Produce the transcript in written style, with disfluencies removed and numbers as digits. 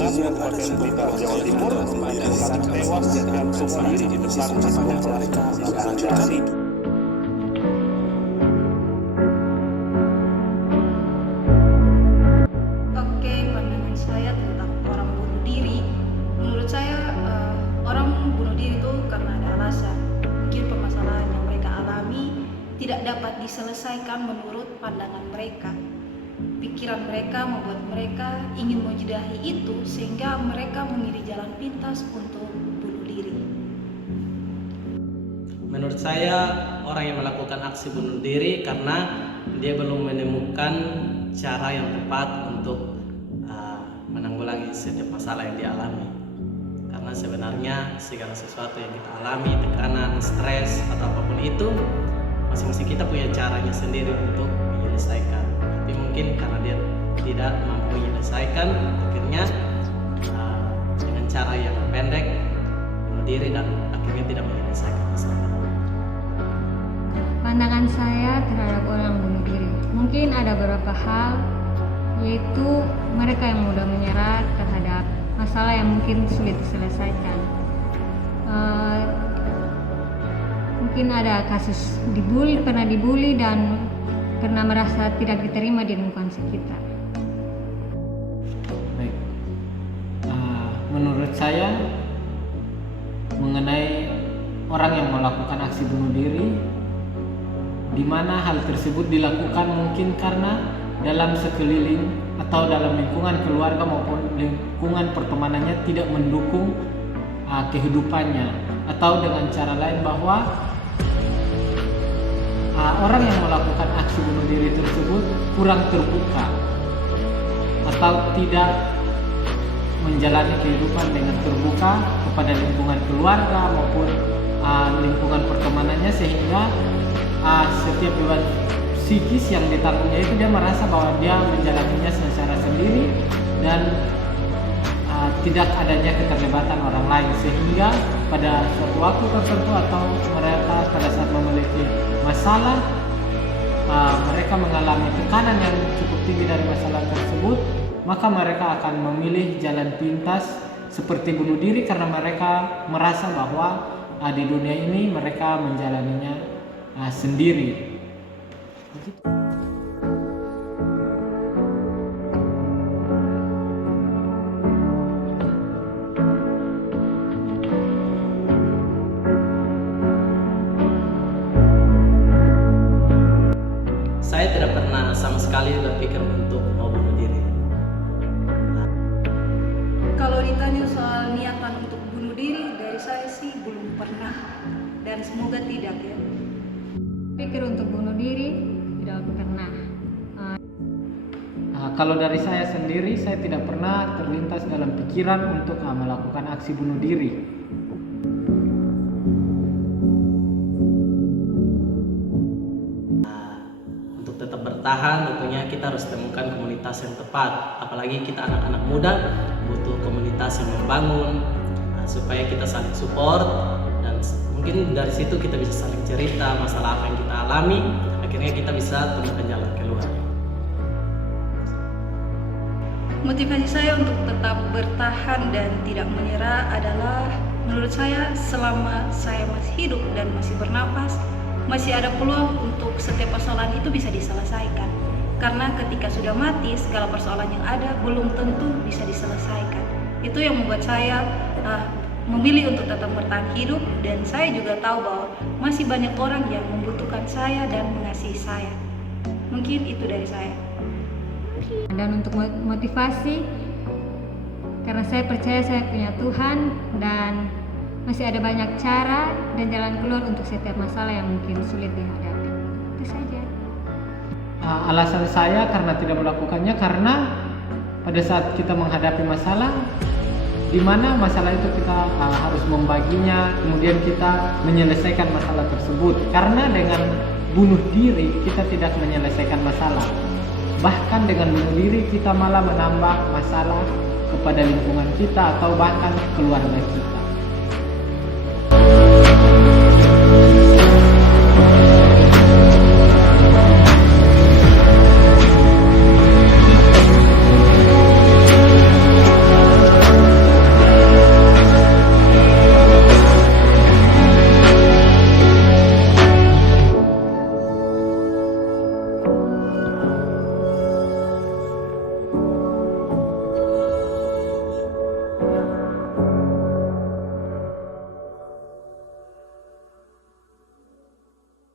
Kabupaten Blitar, Jawa Timur, yang tewas gantung diri di depan kompleks organisasi. Oke, pandangan saya tentang orang bunuh diri. Menurut saya, orang bunuh diri itu karena ada alasan. Mungkin permasalahan yang mereka alami tidak dapat diselesaikan menurut pandangan mereka. Pikiran mereka membuat mereka ingin menjelahi itu sehingga mereka memilih jalan pintas untuk bunuh diri. Menurut saya, orang yang melakukan aksi bunuh diri karena dia belum menemukan cara yang tepat untuk menanggulangi setiap masalah yang dialami. Karena sebenarnya segala sesuatu yang kita alami, tekanan, stres, atau apapun itu, masing-masing kita punya caranya sendiri untuk menyelesaikan. Tapi mungkin karena dia tidak mampu menyelesaikan, akhirnya dengan cara yang pendek bunuh diri dan akhirnya tidak menyelesaikan masalah. Pandangan saya terhadap orang bunuh diri, mungkin ada beberapa hal, yaitu mereka yang mudah menyerah terhadap masalah yang mungkin sulit diselesaikan. Mungkin ada kasus pernah dibully dan pernah merasa tidak diterima di lingkungan sekitar. Baik, menurut saya mengenai orang yang melakukan aksi bunuh diri, di mana hal tersebut dilakukan mungkin karena dalam sekeliling atau dalam lingkungan keluarga maupun lingkungan pertemanannya tidak mendukung kehidupannya, atau dengan cara lain bahwa orang yang melakukan aksi bunuh diri tersebut kurang terbuka atau tidak menjalani kehidupan dengan terbuka kepada lingkungan keluarga maupun lingkungan pertemanannya, sehingga setiap beban psikis yang ditanggungnya itu dia merasa bahwa dia menjalaninya secara sendiri dan tidak adanya keterlibatan orang lain, sehingga pada suatu waktu tertentu atau mereka pada saat memiliki masalah, mereka mengalami tekanan yang cukup tinggi dari masalah tersebut, maka mereka akan memilih jalan pintas seperti bunuh diri karena mereka merasa bahwa di dunia ini mereka menjalaninya sendiri. Begitu. Saya tidak pernah sama sekali berpikir untuk mau bunuh diri. Kalau ditanya soal niatan untuk bunuh diri, dari saya sih belum pernah dan semoga tidak ya. Pikir untuk bunuh diri tidak pernah. Kalau dari saya sendiri, saya tidak pernah terlintas dalam pikiran untuk melakukan aksi bunuh diri. Untuk tetap bertahan, tentunya kita harus temukan komunitas yang tepat. Apalagi kita anak-anak muda, butuh komunitas yang membangun supaya kita saling support, dan mungkin dari situ kita bisa saling cerita masalah apa yang kita alami. Akhirnya kita bisa temukan jalan keluar. Motivasi saya untuk tetap bertahan dan tidak menyerah adalah, menurut saya, selama saya masih hidup dan masih bernapas, masih ada peluang untuk setiap persoalan itu bisa diselesaikan. Karena ketika sudah mati, segala persoalan yang ada belum tentu bisa diselesaikan. Itu yang membuat saya memilih untuk tetap bertahan hidup, dan saya juga tahu bahwa masih banyak orang yang membutuhkan saya dan mengasihi saya. Mungkin itu dari saya. Dan untuk motivasi, karena saya percaya saya punya Tuhan dan masih ada banyak cara dan jalan keluar untuk setiap masalah yang mungkin sulit dihadapi. Itu saja. Alasan saya karena tidak melakukannya karena pada saat kita menghadapi masalah, di mana masalah itu kita harus membaginya, kemudian kita menyelesaikan masalah tersebut. Karena dengan bunuh diri kita tidak menyelesaikan masalah. Bahkan dengan bunuh diri kita malah menambah masalah kepada lingkungan kita atau bahkan keluarga kita.